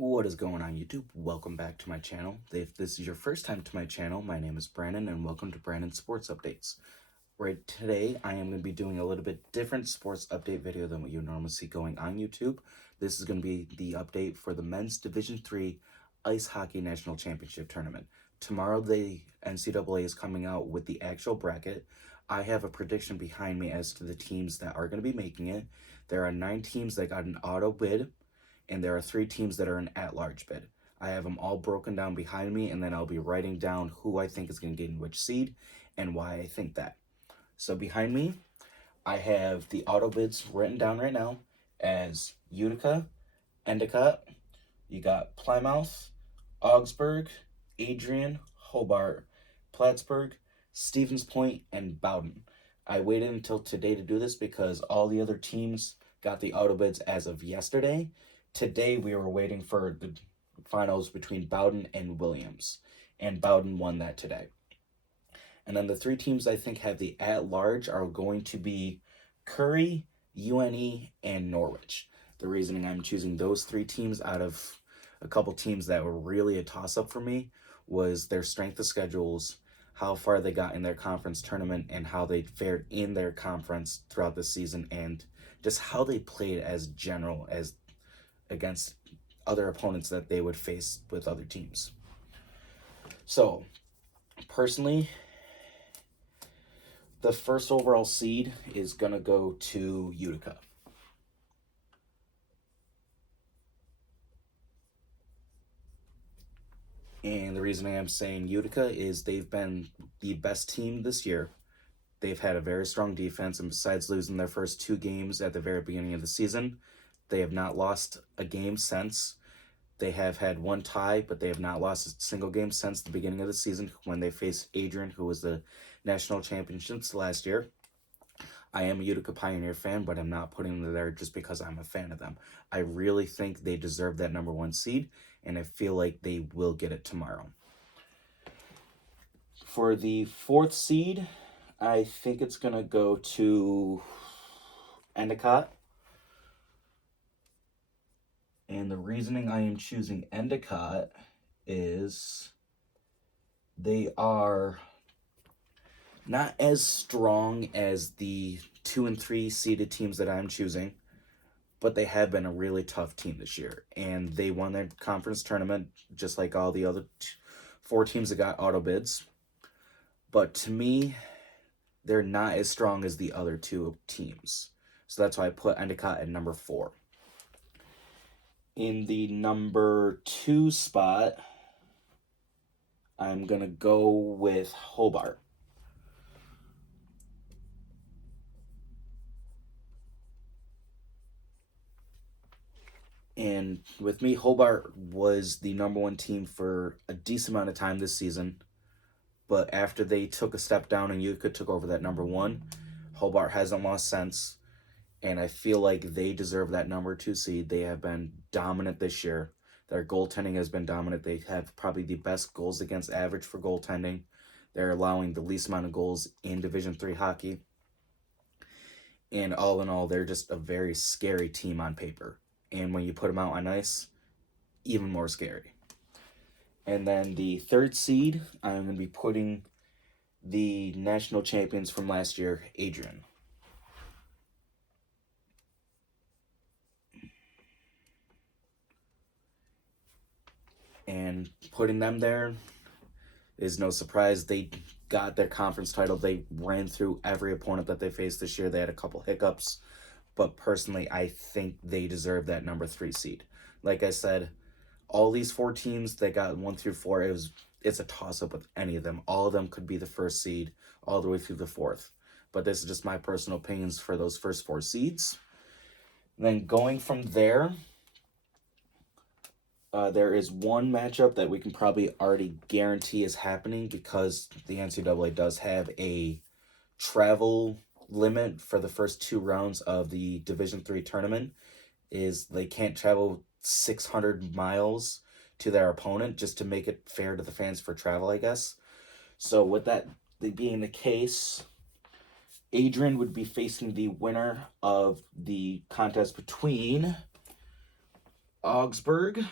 What is going on, YouTube? Welcome back to my channel. If this is your first time to my channel, my name is Brandon and welcome to Brandon Sports Updates. Right today, I am going to be doing a little bit different sports update video than what you normally see going on YouTube. This is going to be the update for the Men's Division III Ice Hockey National Championship Tournament. Tomorrow, the NCAA is coming out with the actual bracket. I have a prediction behind me as to the teams that are going to be making it. There are 9 teams that got an auto bid, and there are 3 teams that are an at-large bid. I have them all broken down behind me, and then I'll be writing down who I think is going to get in which seed and why I think that. So behind me, I have the auto bids written down right now as Utica, Endicott, you got Plymouth, Augsburg, Adrian, Hobart, Plattsburgh, Stevens Point, and Bowden. I waited until today to do this because all the other teams got the auto bids as of yesterday. Today we were waiting for the finals between Bowden and Williams, and Bowden won that today. And then the 3 teams I think have the at-large are going to be Curry, UNE, and Norwich. The reasoning I'm choosing those 3 teams out of a couple teams that were really a toss-up for me was their strength of schedules, how far they got in their conference tournament, and how they fared in their conference throughout the season, and just how they played as general as against other opponents that they would face with other teams. So, personally, the first overall seed is going to go to Utica. And the reason I am saying Utica is they've been the best team this year. They've had a very strong defense, and besides losing their first 2 games at the very beginning of the season, they have not lost a game since. They have had 1 tie, but they have not lost a single game since the beginning of the season when they faced Adrian, who was the national championships last year. I am a Utica Pioneer fan, but I'm not putting them there just because I'm a fan of them. I really think they deserve that number 1 seed, and I feel like they will get it tomorrow. For the 4th seed, I think it's going to go to Endicott. And the reasoning I am choosing Endicott is they are not as strong as the 2 and 3 seeded teams that I'm choosing, but they have been a really tough team this year. And they won their conference tournament just like all the other 4 teams that got auto bids. But to me, they're not as strong as the other 2 teams. So that's why I put Endicott at number 4. In the number 2 spot, I'm going to go with Hobart. And with me, Hobart was the number 1 team for a decent amount of time this season. But after they took a step down and Utica took over that number 1, Hobart hasn't lost since. And I feel like they deserve that number 2 seed. They have been dominant this year. Their goaltending has been dominant. They have probably the best goals against average for goaltending. They're allowing the least amount of goals in Division III hockey. And all in all, they're just a very scary team on paper. And when you put them out on ice, even more scary. And then the 3rd seed, I'm going to be putting the national champions from last year, Adrian. And putting them there is no surprise. They got their conference title. They ran through every opponent that they faced this year. They had a couple hiccups, but personally, I think they deserve that number 3 seed. Like I said, all these 4 teams that got 1 through 4, it's a toss-up with any of them. All of them could be the 1st seed all the way through the 4th. But this is just my personal opinions for those first 4 seeds. And then going from there, there is one matchup that we can probably already guarantee is happening because the NCAA does have a travel limit for the first 2 rounds of the Division III tournament. Is they can't travel 600 miles to their opponent just to make it fair to the fans for travel, I guess. So with that being the case, Adrian would be facing the winner of the contest between Augsburg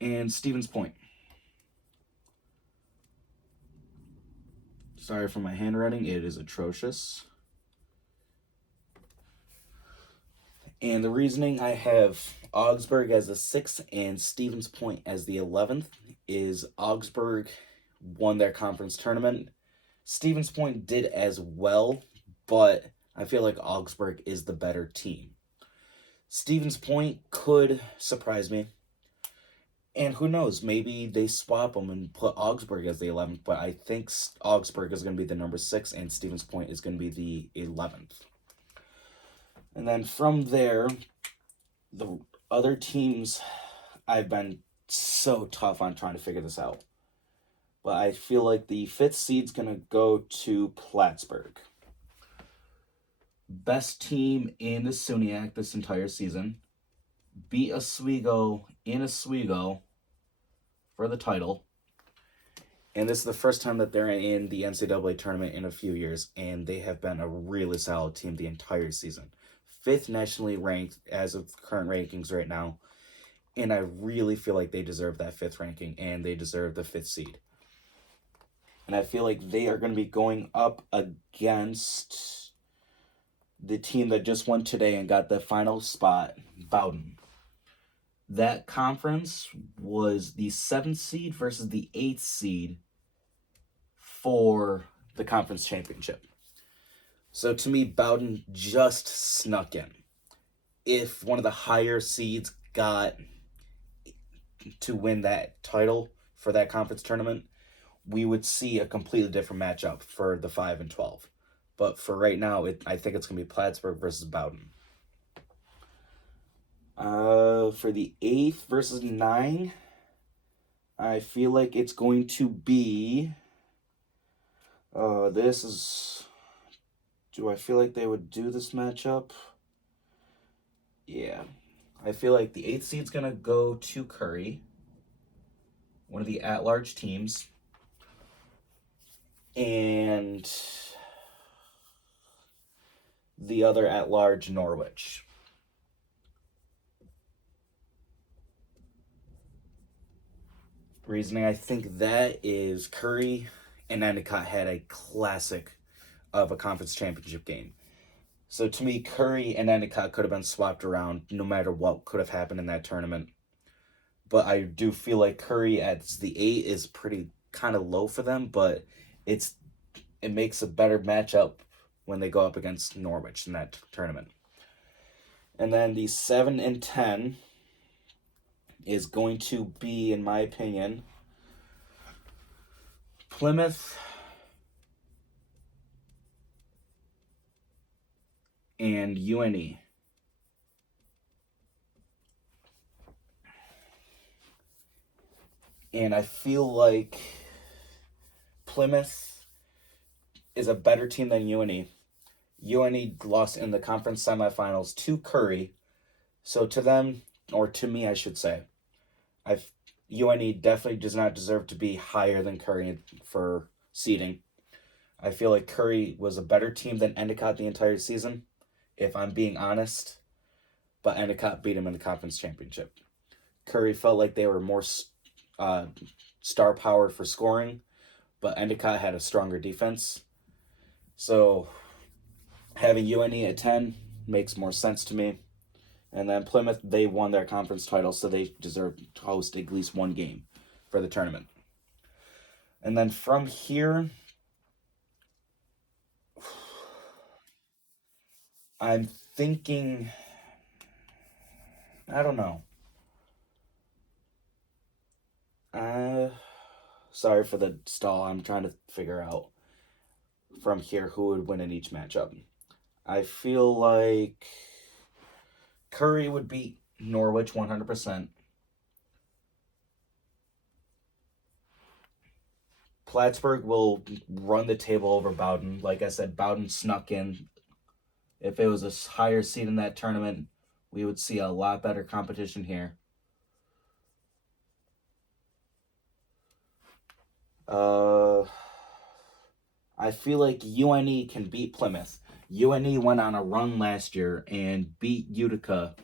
and Stevens Point. Sorry for my handwriting, it is atrocious. And the reasoning I have Augsburg as the 6th and Stevens Point as the 11th is Augsburg won their conference tournament. Stevens Point did as well, but I feel like Augsburg is the better team. Stevens Point could surprise me. And who knows, maybe they swap them and put Augsburg as the 11th, but I think Augsburg is going to be the number 6 and Stevens Point is going to be the 11th. And then from there, the other teams, I've been so tough on trying to figure this out. But I feel like the 5th seed's going to go to Plattsburgh. Best team in the SUNYAC this entire season. Beat Oswego in Oswego for the title. And this is the first time that they're in the NCAA tournament in a few years, and they have been a really solid team the entire season. 5th nationally ranked as of current rankings right now, and I really feel like they deserve that 5th ranking, and they deserve the 5th seed. And I feel like they are going to be going up against the team that just won today and got the final spot, Bowdoin. That conference was the 7th seed versus the 8th seed for the conference championship. So to me, Bowdoin just snuck in. If one of the higher seeds got to win that title for that conference tournament, we would see a completely different matchup for the 5 and 12. But for right now, I think it's going to be Plattsburgh versus Bowdoin. For the 8th versus 9, I feel like it's going to be... Do I feel like they would do this matchup? Yeah. I feel like the 8th seed's going to go to Curry, one of the at-large teams. And the other at-large, Norwich. Reasoning, I think that is Curry and Endicott had a classic of a conference championship game. So to me, Curry and Endicott could have been swapped around no matter what could have happened in that tournament. But I do feel like Curry as the 8 is pretty kind of low for them, but it makes a better matchup when they go up against Norwich in that tournament. And then the 7 and 10 is going to be, in my opinion, Plymouth and UNE. And I feel like Plymouth is a better team than UNE. UNE lost in the conference semifinals to Curry. So to them, or to me, I should say, UNE definitely does not deserve to be higher than Curry for seeding. I feel like Curry was a better team than Endicott the entire season, if I'm being honest. But Endicott beat him in the conference championship. Curry felt like they were more star-powered for scoring, but Endicott had a stronger defense. So having UNE at 10 makes more sense to me. And then Plymouth, they won their conference title, so they deserve to host at least one game for the tournament. And then from here, I'm thinking, I don't know. Sorry for the stall. I'm trying to figure out from here who would win in each matchup. I feel like Curry would beat Norwich 100%. Plattsburgh will run the table over Bowdoin. Like I said, Bowdoin snuck in. If it was a higher seed in that tournament, we would see a lot better competition here. I feel like UNE can beat Plymouth. UNE went on a run last year and beat Utica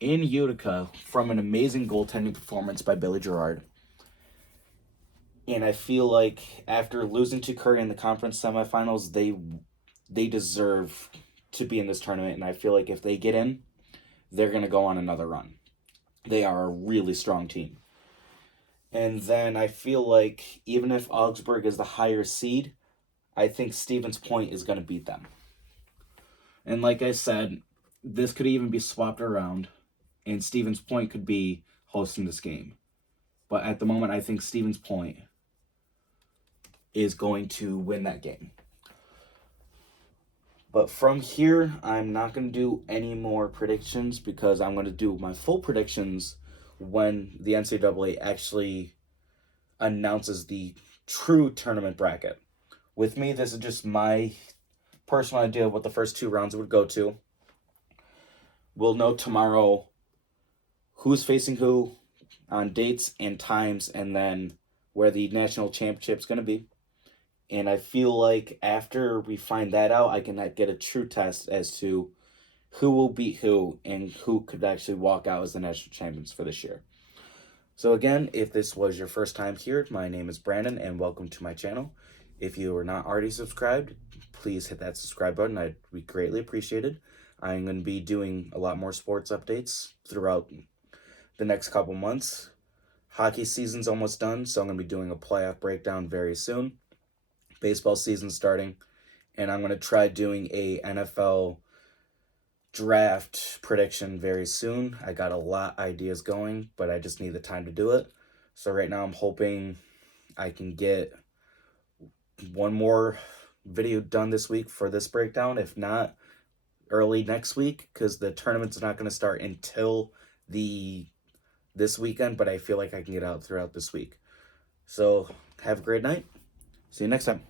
in Utica from an amazing goaltending performance by Billy Gerard. And I feel like after losing to Curry in the conference semifinals, they deserve to be in this tournament. And I feel like if they get in, they're going to go on another run. They are a really strong team. And then I feel like even if Augsburg is the higher seed, I think Stevens Point is going to beat them. And like I said, this could even be swapped around, and Stevens Point could be hosting this game. But at the moment, I think Stevens Point is going to win that game. But from here, I'm not going to do any more predictions because I'm going to do my full predictions when the NCAA actually announces the true tournament bracket. With me, this is just my personal idea of what the first 2 rounds would go to. We'll know tomorrow who's facing who on dates and times, and then where the national championship's going to be. And I feel like after we find that out, I can get a true test as to who will beat who and who could actually walk out as the national champions for this year. So again, if this was your first time here, my name is Brandon and welcome to my channel. If you are not already subscribed, please hit that subscribe button. I'd be greatly appreciated. I'm going to be doing a lot more sports updates throughout the next couple months. Hockey season's almost done, so I'm going to be doing a playoff breakdown very soon. Baseball season's starting, and I'm going to try doing a NFL draft prediction very soon. I got a lot of ideas going, but I just need the time to do it. So right now I'm hoping I can get one more video done this week for this breakdown. If not, early next week, because the tournament's not going to start until this weekend, but I feel like I can get out throughout this week. So have a great night. See you next time.